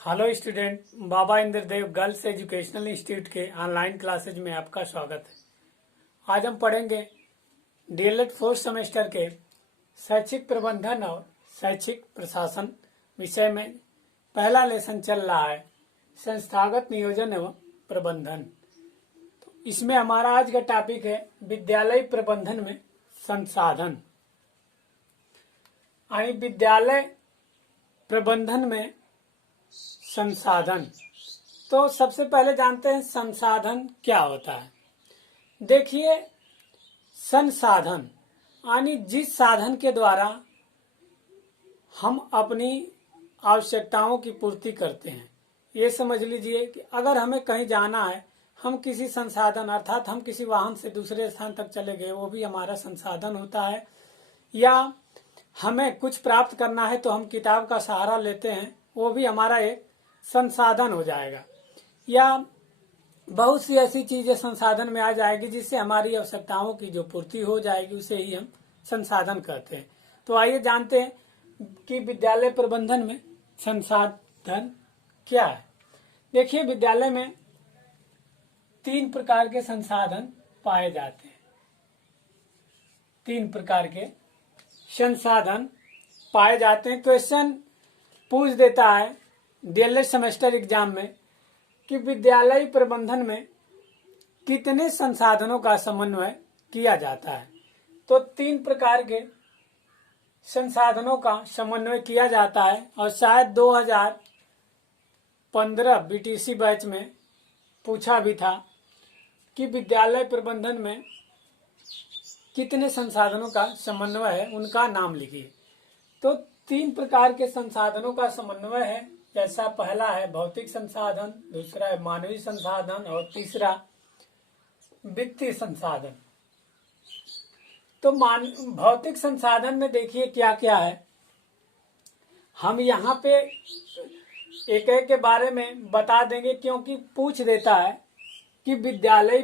Hello student, बाबा Indradev girls educational institute के online classes में आपका स्वागत है। आज हम पढ़ेंगे डीएलएड फोर्थ सेमेस्टर के शैक्षिक प्रबंधन और शैक्षिक प्रशासन विषय में पहला लेसन चल रहा है, संस्थागत नियोजन एवं प्रबंधन। तो इसमें हमारा आज का टॉपिक है विद्यालय प्रबंधन में संसाधन। विद्यालय प्रबंधन में संसाधन। तो सबसे पहले जानते हैं संसाधन क्या होता है। देखिए, संसाधन यानी जिस साधन के द्वारा हम अपनी आवश्यकताओं की पूर्ति करते हैं। ये समझ लीजिए कि अगर हमें कहीं जाना है, हम किसी संसाधन अर्थात हम किसी वाहन से दूसरे स्थान तक चले गए, वो भी हमारा संसाधन होता है। या हमें कुछ प्राप्त करना है तो हम किताब का सहारा लेते हैं, वो भी हमारा एक संसाधन हो जाएगा। या बहुत सी ऐसी चीजें संसाधन में आ जाएगी जिससे हमारी आवश्यकताओं की जो पूर्ति हो जाएगी, उसे ही हम संसाधन कहते हैं। तो आइए जानते हैं कि विद्यालय प्रबंधन में संसाधन क्या है। देखिए, विद्यालय में 3 प्रकार के संसाधन पाए जाते हैं। 3 प्रकार के संसाधन पाए जाते हैं। क्वेश्चन पूछ देता है डीएलएड सेमेस्टर एग्जाम में कि विद्यालय प्रबंधन में कितने संसाधनों का समन्वय किया जाता है। तो 3 प्रकार के संसाधनों का समन्वय किया जाता है और शायद 2015 बीटीसी बैच में पूछा भी था कि विद्यालय प्रबंधन में कितने संसाधनों का समन्वय है, उनका नाम लिखिए। तो 3 प्रकार के संसाधनों का समन्वय है। जैसा पहला है भौतिक संसाधन, दूसरा है मानवीय संसाधन और तीसरा वित्तीय संसाधन। तो भौतिक संसाधन में देखिए क्या क्या है। हम यहाँ पे एक एक के बारे में बता देंगे, क्योंकि पूछ देता है कि विद्यालय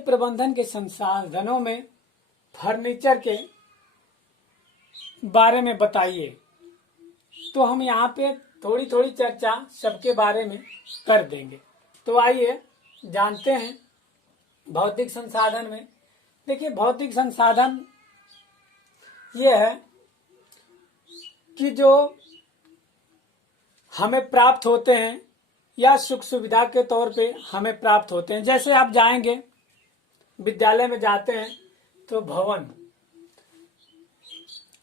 प्रबंधन के संसाधनों में फर्नीचर के बारे में बताइए। तो हम यहाँ पे थोड़ी थोड़ी चर्चा सबके बारे में कर देंगे। तो आइए जानते हैं भौतिक संसाधन में। देखिए, भौतिक संसाधन ये है कि जो हमें प्राप्त होते हैं या सुख सुविधा के तौर पे हमें प्राप्त होते हैं। जैसे आप जाएंगे, विद्यालय में जाते हैं तो भवन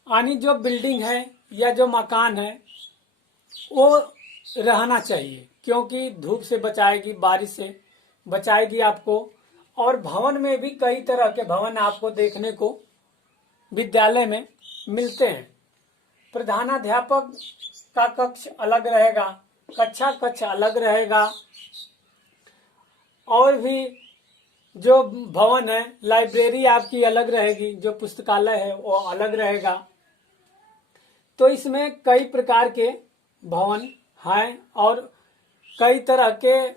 यानी जो बिल्डिंग है या जो मकान है वो रहना चाहिए, क्योंकि धूप से बचाएगी, बारिश से बचाएगी आपको। और भवन में भी कई तरह के भवन आपको देखने को विद्यालय में मिलते हैं। प्रधानाध्यापक का कक्ष अलग रहेगा, कक्षा कक्ष अलग रहेगा, और भी जो भवन है, लाइब्रेरी आपकी अलग रहेगी, जो पुस्तकालय है वो अलग रहेगा। तो इसमें कई प्रकार के भवन हैं और कई तरह के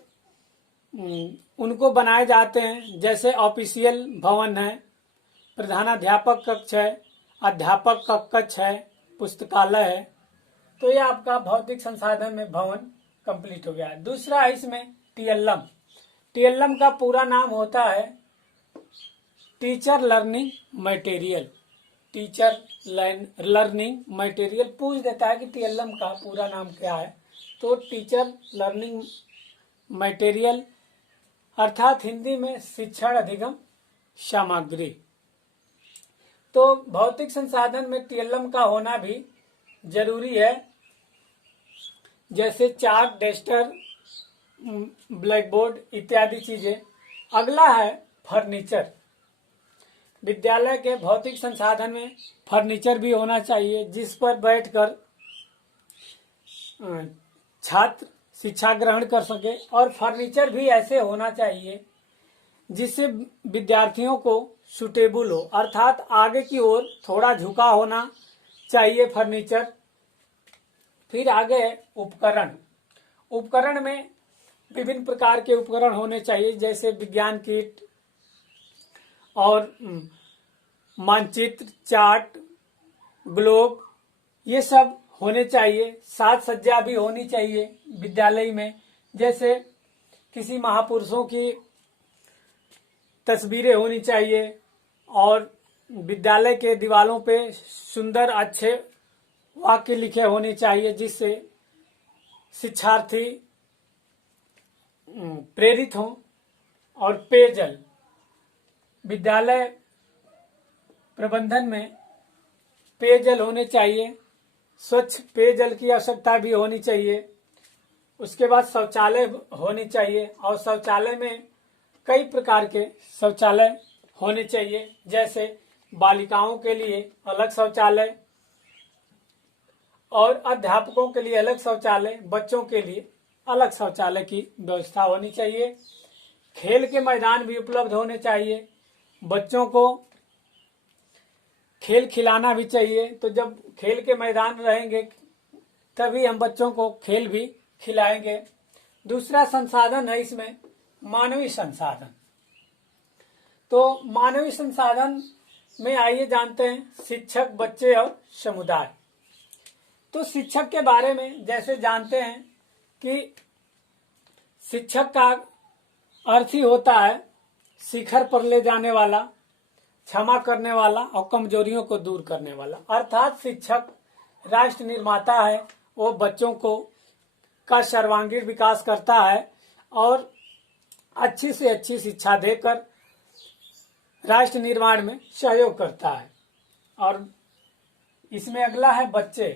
उनको बनाए जाते हैं। जैसे ऑफिशियल भवन है, प्रधानाध्यापक कक्ष है, अध्यापक का कक्ष है, पुस्तकालय है। तो ये आपका भौतिक संसाधन में भवन कंप्लीट हो गया है। दूसरा है इसमें टीएलएम। टीएलएम का पूरा नाम होता है teacher learning material. Teacher learning material पूछ देता है कि टीएलएम का पूरा नाम क्या है। तो टीचर लर्निंग मटेरियल अर्थात हिंदी में शिक्षण अधिगम सामग्री। तो भौतिक संसाधन में टीएलएम का होना भी जरूरी है। जैसे चार्ट, डस्टर, ब्लैक बोर्ड इत्यादि चीजें। अगला है फर्नीचर। विद्यालय के भौतिक संसाधन में फर्नीचर भी होना चाहिए, जिस पर बैठकर छात्र शिक्षा ग्रहण कर सके। और फर्नीचर भी ऐसे होना चाहिए जिससे विद्यार्थियों को सुटेबल हो, अर्थात आगे की ओर थोड़ा झुका होना चाहिए फर्नीचर। फिर आगे है उपकरण। उपकरण में विभिन्न प्रकार के उपकरण होने चाहिए, जैसे विज्ञान किट और मानचित्र, चार्ट, ग्लोब, ये सब होने चाहिए। साज सज्जा भी होनी चाहिए विद्यालय में, जैसे किसी महापुरुषों की तस्वीरें होनी चाहिए और विद्यालय के दीवारों पे सुंदर अच्छे वाक्य लिखे होने चाहिए, जिससे शिक्षार्थी प्रेरित हों। और पेयजल, विद्यालय प्रबंधन में पेयजल होने चाहिए, स्वच्छ पेयजल की आवश्यकता भी होनी चाहिए। उसके बाद शौचालय होनी चाहिए, और शौचालय में कई प्रकार के शौचालय होने चाहिए, जैसे बालिकाओं के लिए अलग शौचालय और अध्यापकों के लिए अलग शौचालय, बच्चों के लिए अलग शौचालय की व्यवस्था होनी चाहिए। खेल के मैदान भी उपलब्ध होने चाहिए, बच्चों को खेल खिलाना भी चाहिए। तो जब खेल के मैदान रहेंगे तभी हम बच्चों को खेल भी खिलाएंगे। दूसरा संसाधन है इसमें मानवीय संसाधन। तो मानवीय संसाधन में आइए जानते हैं शिक्षक, बच्चे और समुदाय। तो शिक्षक के बारे में जैसे जानते हैं कि शिक्षक का अर्थ ही होता है शिखर पर ले जाने वाला, क्षमा करने वाला और कमजोरियों को दूर करने वाला। अर्थात शिक्षक राष्ट्र निर्माता है, वो बच्चों को का सर्वांगीण विकास करता है और अच्छी से अच्छी शिक्षा देकर राष्ट्र निर्माण में सहयोग करता है। और इसमें अगला है बच्चे।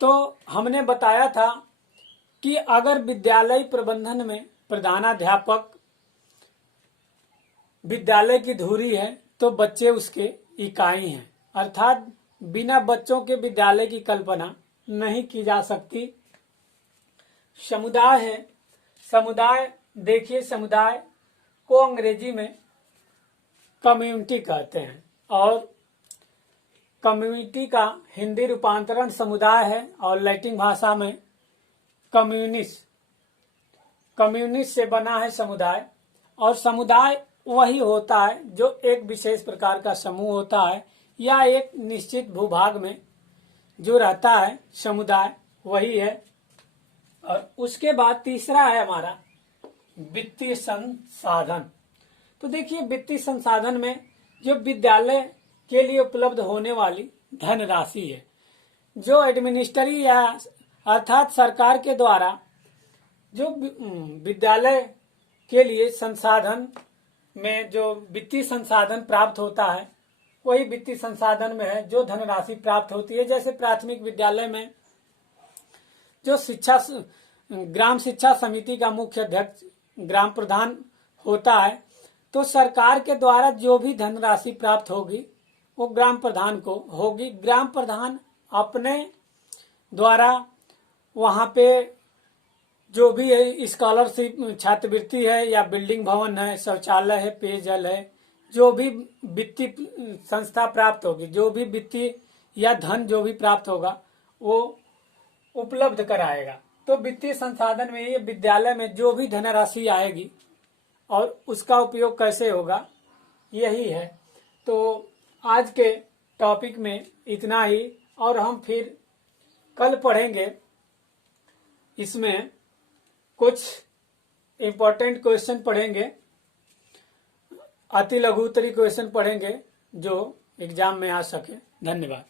तो हमने बताया था कि अगर विद्यालय प्रबंधन में प्रधानाध्यापक विद्यालय की धुरी है तो बच्चे उसके इकाई हैं, अर्थात बिना बच्चों के विद्यालय की कल्पना नहीं की जा सकती। समुदाय है, समुदाय देखिए, समुदाय को अंग्रेजी में कम्युनिटी कहते हैं और कम्युनिटी का हिंदी रूपांतरण समुदाय है और लैटिन भाषा में कम्युनिस्ट से बना है समुदाय। और समुदाय वही होता है जो एक विशेष प्रकार का समूह होता है या एक निश्चित भूभाग में जो रहता है, समुदाय वही है। और उसके बाद तीसरा है हमारा वित्तीय संसाधन। तो देखिए वित्तीय संसाधन में जो विद्यालय के लिए उपलब्ध होने वाली धनराशि है, जो एडमिनिस्ट्री या अर्थात सरकार के द्वारा जो विद्यालय के लिए संसाधन में जो वित्तीय संसाधन प्राप्त होता है, वही वित्तीय संसाधन में है जो धनराशि प्राप्त होती है। जैसे प्राथमिक विद्यालय में जो ग्राम शिक्षा समिति का मुख्य अध्यक्ष ग्राम प्रधान होता है, तो सरकार के द्वारा जो भी धनराशि प्राप्त होगी वो ग्राम प्रधान को होगी। ग्राम प्रधान अपने द्वारा वहाँ पे जो भी है स्कॉलरशिप, छात्रवृत्ति है या बिल्डिंग भवन है, शौचालय है, पेयजल है, जो भी वित्तीय संस्था प्राप्त होगी, जो भी वित्तीय या धन जो भी प्राप्त होगा वो उपलब्ध कराएगा। तो वित्तीय संसाधन में ये विद्यालय में जो भी धनराशि आएगी और उसका उपयोग कैसे होगा, यही है। तो आज के टॉपिक में इतना ही, और हम फिर कल पढ़ेंगे। इसमें कुछ इम्पोर्टेंट क्वेश्चन पढ़ेंगे, अति लघु उत्तरीय क्वेश्चन पढ़ेंगे जो एग्जाम में आ सके। धन्यवाद।